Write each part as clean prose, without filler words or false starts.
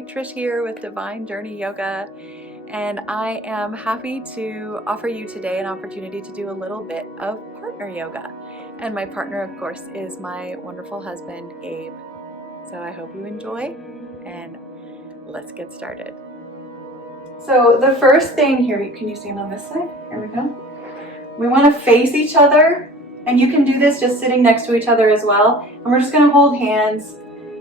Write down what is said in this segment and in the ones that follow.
Hi, Trish here with Divine Journey Yoga, and I am happy to offer you today an opportunity to do a little bit of partner yoga. And my partner, of course, is my wonderful husband, Gabe. So I hope you enjoy, and let's get started. So the first thing here, can you stand on this side? Here we go. We want to face each other, and you can do this just sitting next to each other as well. And we're just going to hold hands.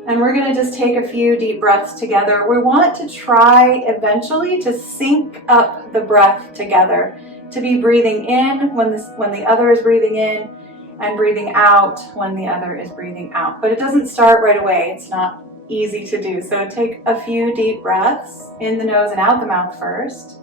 And we're going to just take a few deep breaths together. We want to try eventually to sync up the breath together, to be breathing in when the other is breathing in and breathing out when the other is breathing out. But it doesn't start right away. It's not easy to do. So take a few deep breaths in the nose and out the mouth first.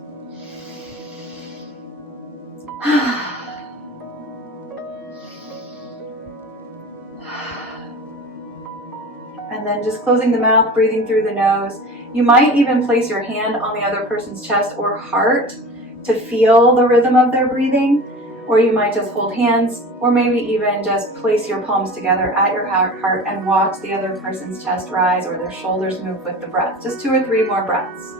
And then just closing the mouth, breathing through the nose. You might even place your hand on the other person's chest or heart to feel the rhythm of their breathing, or you might just hold hands, or maybe even just place your palms together at your heart and watch the other person's chest rise or their shoulders move with the breath. Just 2 or 3 more breaths.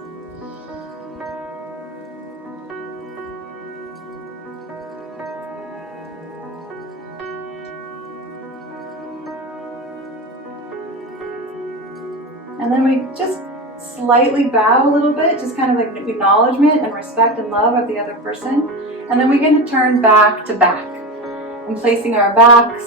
And then we just slightly bow a little bit, just kind of like acknowledgement and respect and love of the other person. And then we're going to turn back to back and placing our backs.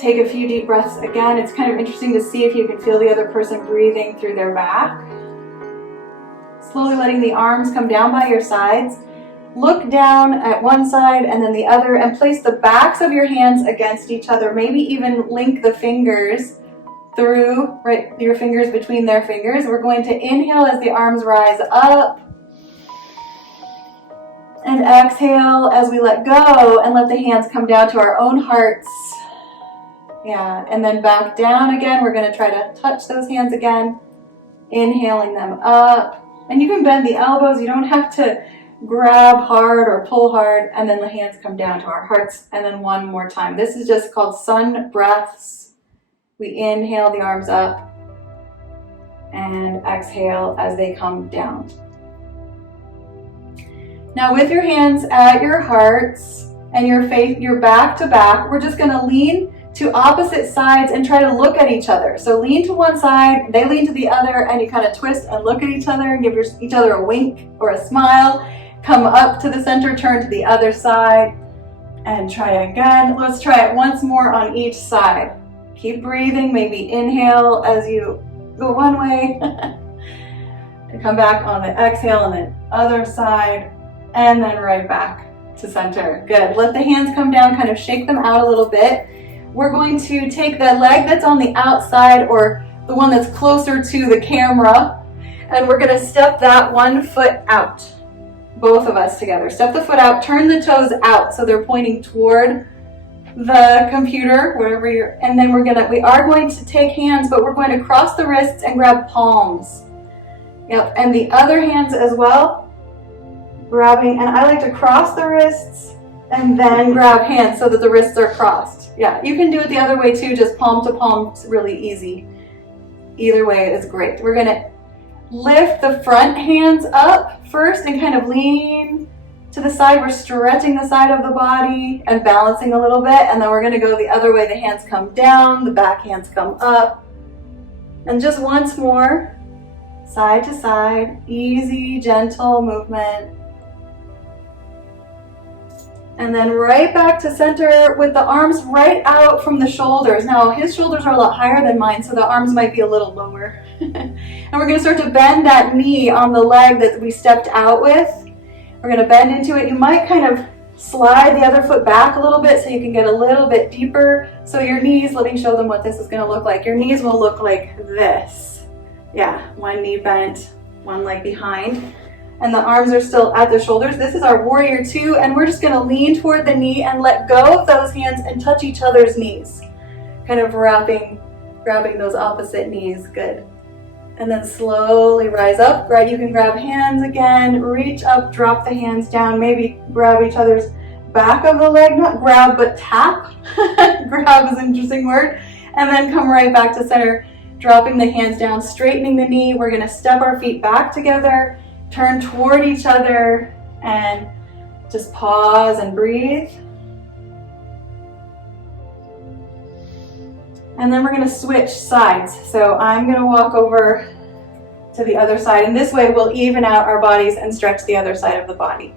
Take a few deep breaths again. It's kind of interesting to see if you can feel the other person breathing through their back. Slowly letting the arms come down by your sides. Look down at one side and then the other, and place the backs of your hands against each other. Maybe even link the fingers through, right, your fingers between their fingers. We're going to inhale as the arms rise up and exhale as we let go and let the hands come down to our own hearts. Yeah, and then back down again. We're going to try to touch those hands again, inhaling them up. And you can bend the elbows. You don't have to grab hard or pull hard, and then the hands come down to our hearts. And then one more time. This is just called sun breaths. We inhale the arms up and exhale as they come down. Now with your hands at your hearts and your back to back, we're just going to lean to opposite sides and try to look at each other. So lean to one side, they lean to the other, and you kind of twist and look at each other and give each other a wink or a smile. Come up to the center, turn to the other side, and try it again. Let's try it once more on each side. Keep breathing, maybe inhale as you go one way, and come back on the exhale and then other side, and then right back to center. Good. Let the hands come down, kind of shake them out a little bit. We're going to take the leg that's on the outside, or the one that's closer to the camera, and we're going to step that one foot out. Both of us together. Step the foot out, turn the toes out so they're pointing toward the computer, wherever you're, and then we are going to take hands, but we're going to cross the wrists and grab palms. Yep, and the other hands as well, grabbing, and I like to cross the wrists and then grab hands so that the wrists are crossed. Yeah, you can do it the other way too, just palm to palm. It's really easy. Either way is great. We're going to lift the front hands up first and kind of lean to the side. We're stretching the side of the body and balancing a little bit, and then we're going to go the other way. The hands come down, the back hands come up, and just once more, side to side, easy, gentle movement. And then right back to center with the arms right out from the shoulders. Now his shoulders are a lot higher than mine, so the arms might be a little lower. And we're going to start to bend that knee on the leg that we stepped out with. We're going to bend into it. You might kind of slide the other foot back a little bit so you can get a little bit deeper. So your knees, let me show them what this is going to look like. Your knees will look like this. Yeah, one knee bent, one leg behind. And the arms are still at the shoulders. This is our warrior 2, and we're just going to lean toward the knee and let go of those hands and touch each other's knees. Kind of grabbing those opposite knees. Good. And then slowly rise up. Right, you can grab hands again, reach up, drop the hands down, maybe grab each other's back of the leg, not grab, but tap. Grab is an interesting word. And then come right back to center. dropping the hands down, straightening the knee. We're gonna step our feet back together, turn toward each other, and just pause and breathe. And then we're gonna switch sides. So I'm gonna walk over to the other side, and this way we'll even out our bodies and stretch the other side of the body.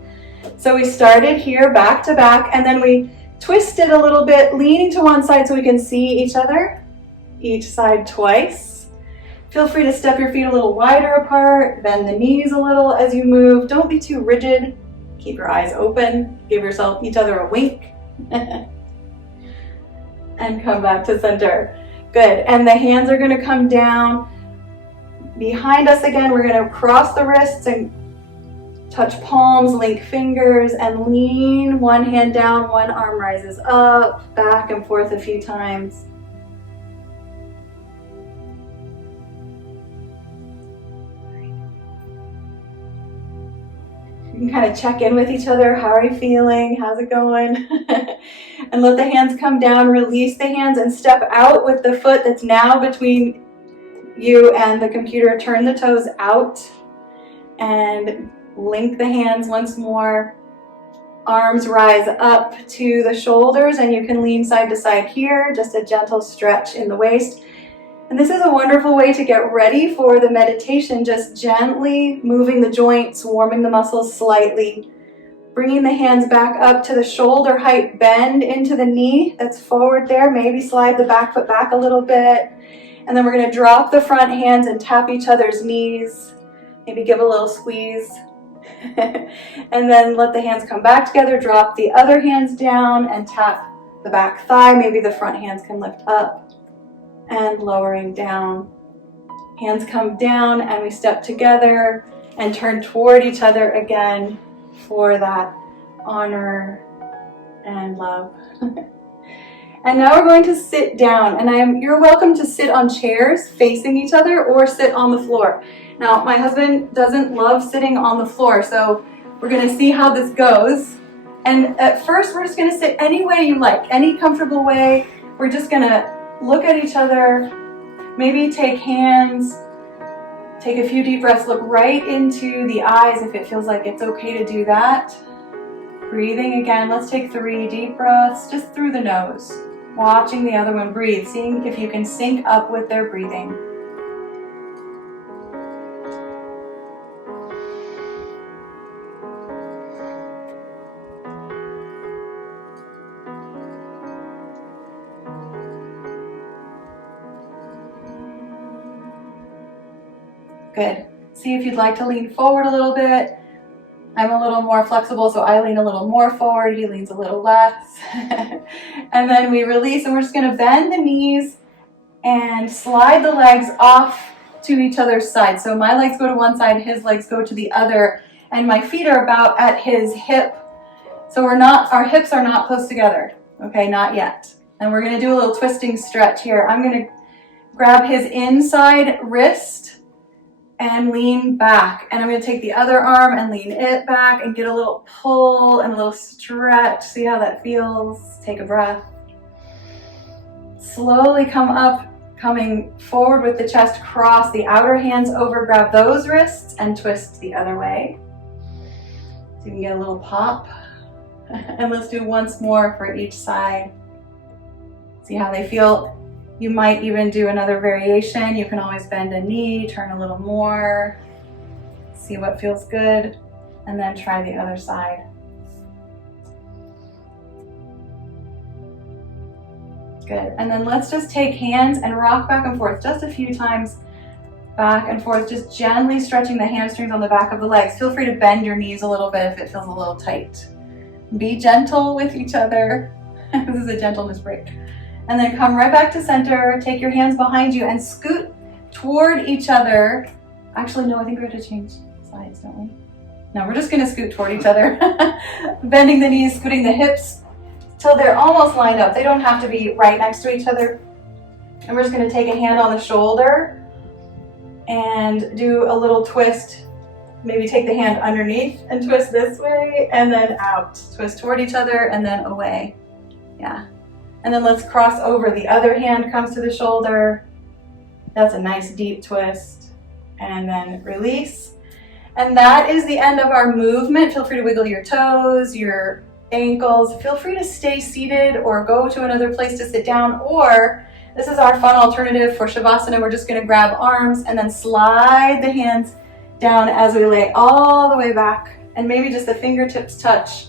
So we started here back to back, and then we twisted a little bit, leaning to one side so we can see each other, each side twice. Feel free to step your feet a little wider apart, bend the knees a little as you move. Don't be too rigid. Keep your eyes open. Give each other a wink. And come back to center. Good. And the hands are going to come down behind us again. We're going to cross the wrists and touch palms, link fingers, and lean. One hand down, one arm rises up, back and forth a few times. You can kind of check in with each other. How are you feeling? How's it going? And let the hands come down, release the hands, and step out with the foot that's now between you and the computer. Turn the toes out and link the hands once more. Arms rise up to the shoulders, and you can lean side to side here, just a gentle stretch in the waist. And this is a wonderful way to get ready for the meditation, just gently moving the joints, warming the muscles slightly, bringing the hands back up to the shoulder height, bend into the knee that's forward there, maybe slide the back foot back a little bit. And then we're going to drop the front hands and tap each other's knees, maybe give a little squeeze. And then let the hands come back together, drop the other hands down and tap the back thigh. Maybe the front hands can lift up and lowering down. Hands come down and we step together and turn toward each other again for that honor and love. And now we're going to sit down, and you're welcome to sit on chairs facing each other or sit on the floor. Now, my husband doesn't love sitting on the floor, so we're going to see how this goes. And at first, we're just going to sit any way you like, any comfortable way. We're just going to look at each other, maybe take hands, take a few deep breaths, look right into the eyes if it feels like it's okay to do that. Breathing again, let's take 3 deep breaths just through the nose. Watching the other one breathe, seeing if you can sync up with their breathing. Good. See if you'd like to lean forward a little bit. I'm a little more flexible, so I lean a little more forward. He leans a little less. And then we release, and we're just going to bend the knees and slide the legs off to each other's side. So my legs go to one side, his legs go to the other, and my feet are about at his hip. So our hips are not close together. Okay, not yet. And we're going to do a little twisting stretch here. I'm going to grab his inside wrist and lean back. And I'm going to take the other arm and lean it back and get a little pull and a little stretch. See how that feels? Take a breath. Slowly come up, coming forward with the chest, cross the outer hands over, grab those wrists and twist the other way. So you can get a little pop. And let's do once more for each side. See how they feel. You might even do another variation. You can always bend a knee, turn a little more, see what feels good, and then try the other side. Good. And then let's just take hands and rock back and forth just a few times, back and forth, just gently stretching the hamstrings on the back of the legs. Feel free to bend your knees a little bit if it feels a little tight. Be gentle with each other. This is a gentleness break. And then come right back to center, take your hands behind you and scoot toward each other. Actually, no, I think we have to change sides, don't we? No, we're just gonna scoot toward each other. Bending the knees, scooting the hips till they're almost lined up. They don't have to be right next to each other. And we're just gonna take a hand on the shoulder and do a little twist. Maybe take the hand underneath and twist this way and then out. Twist toward each other and then away. Yeah. And then let's cross over. The other hand comes to the shoulder That's a nice deep twist. And then release. And that is the end of our movement. Feel free to wiggle your toes, your ankles. Feel free to stay seated or go to another place to sit down, or this is our fun alternative for Shavasana. We're just going to grab arms and then slide the hands down as we lay all the way back, and maybe just the fingertips touch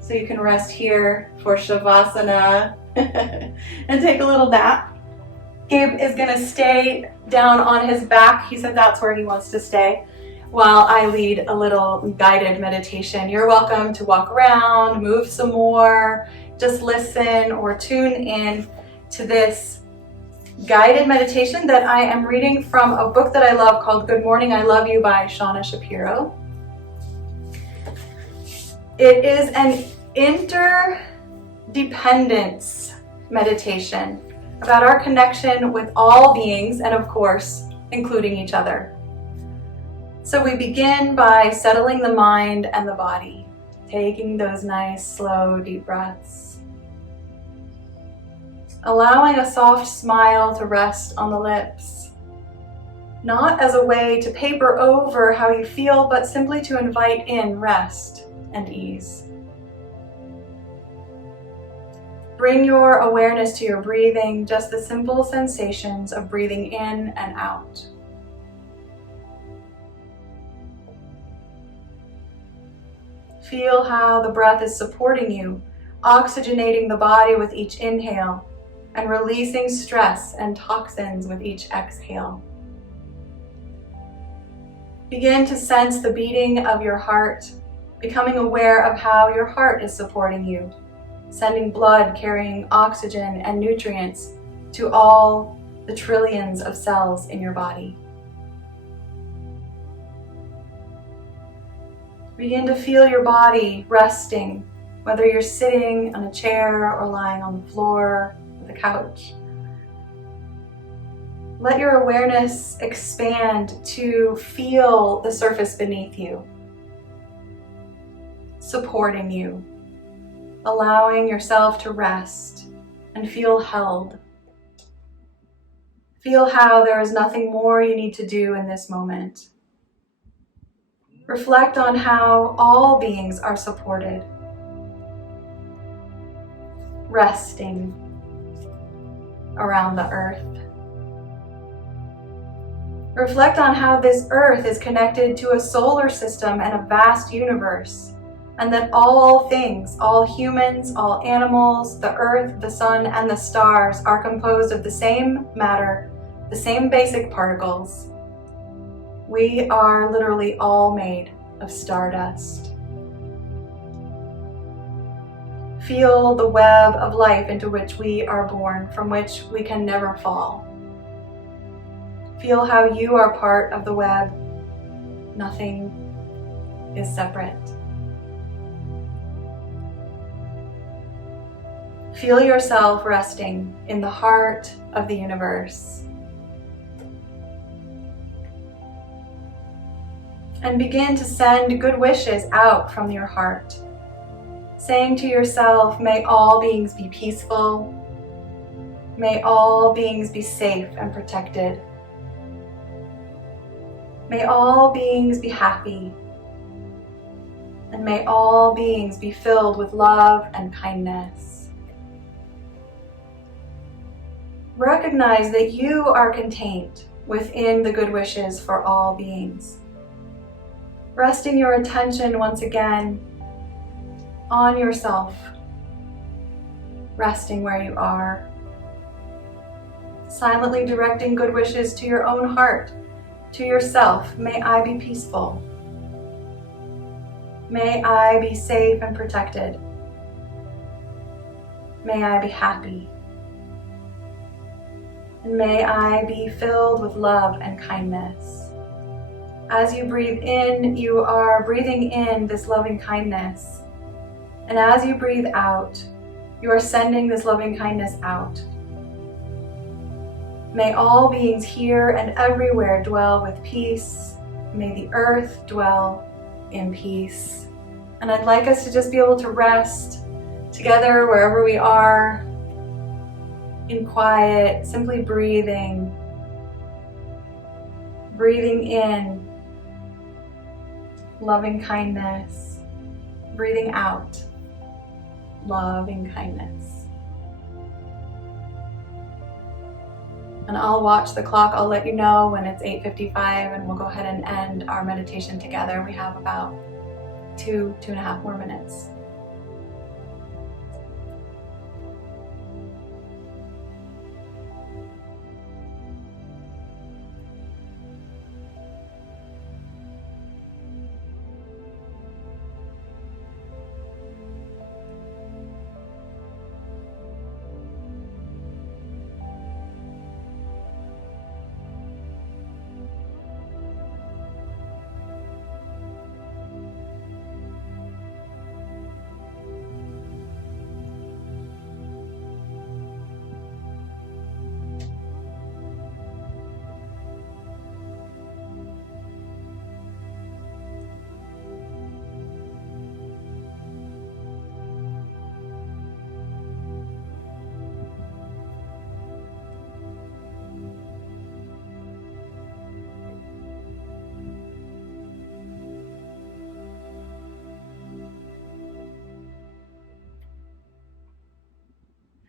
so you can rest here for Shavasana and take a little nap. Gabe is going to stay down on his back. He said that's where he wants to stay while I lead a little guided meditation. You're welcome to walk around, move some more, just listen or tune in to this guided meditation that I am reading from a book that I love called Good Morning, I Love You by Shauna Shapiro. It is an interdependence meditation about our connection with all beings and, of course, including each other. So we begin by settling the mind and the body, taking those nice, slow, deep breaths. Allowing a soft smile to rest on the lips, not as a way to paper over how you feel, but simply to invite in rest and ease. Bring your awareness to your breathing, just the simple sensations of breathing in and out. Feel how the breath is supporting you, oxygenating the body with each inhale and releasing stress and toxins with each exhale. Begin to sense the beating of your heart, becoming aware of how your heart is supporting you, sending blood carrying oxygen and nutrients to all the trillions of cells in your body. Begin to feel your body resting, whether you're sitting on a chair or lying on the floor or the couch. Let your awareness expand to feel the surface beneath you, supporting you, allowing yourself to rest and feel held. Feel how there is nothing more you need to do in this moment. Reflect on how all beings are supported, resting around the earth. Reflect on how this earth is connected to a solar system and a vast universe, and that all things, all humans, all animals, the earth, the sun, and the stars are composed of the same matter, the same basic particles. We are literally all made of stardust. Feel the web of life into which we are born, from which we can never fall. Feel how you are part of the web. Nothing is separate. Feel yourself resting in the heart of the universe. And begin to send good wishes out from your heart, saying to yourself, may all beings be peaceful. May all beings be safe and protected. May all beings be happy. And may all beings be filled with love and kindness. Recognize that you are contained within the good wishes for all beings. Resting your attention once again on yourself, resting where you are, silently directing good wishes to your own heart, to yourself. May I be peaceful. May I be safe and protected. May I be happy. And may I be filled with love and kindness. As you breathe in, you are breathing in this loving kindness. And as you breathe out, you are sending this loving kindness out. May all beings here and everywhere dwell with peace. May the earth dwell in peace. And I'd like us to just be able to rest together wherever we are, in quiet, simply breathing Breathing in loving kindness. Breathing out loving kindness. And I'll watch the clock. I'll let you know when it's 8:55 and we'll go ahead and end our meditation together. We have about 2.5 more minutes.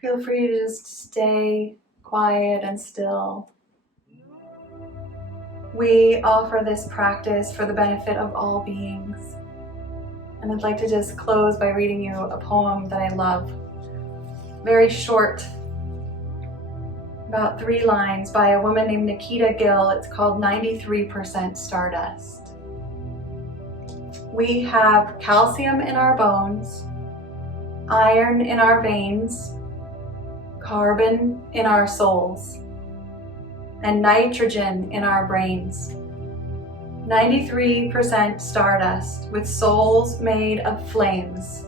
Feel free to just stay quiet and still. We offer this practice for the benefit of all beings. And I'd like to just close by reading you a poem that I love. Very short, about 3 lines by a woman named Nikita Gill. It's called 93% Stardust. We have calcium in our bones, iron in our veins, carbon in our souls, and nitrogen in our brains. 93% stardust with souls made of flames.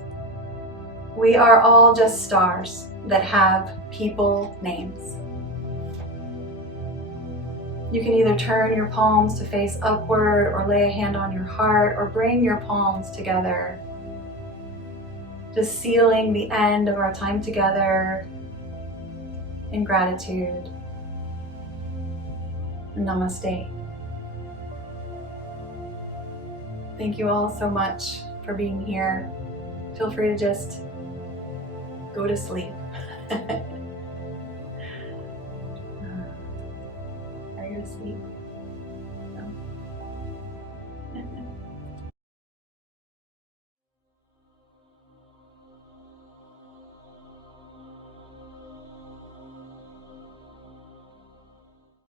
We are all just stars that have people names. You can either turn your palms to face upward or lay a hand on your heart or bring your palms together. Just sealing the end of our time together in gratitude. Namaste. Thank you all so much for being here. Feel free to just go to sleep. Are you asleep?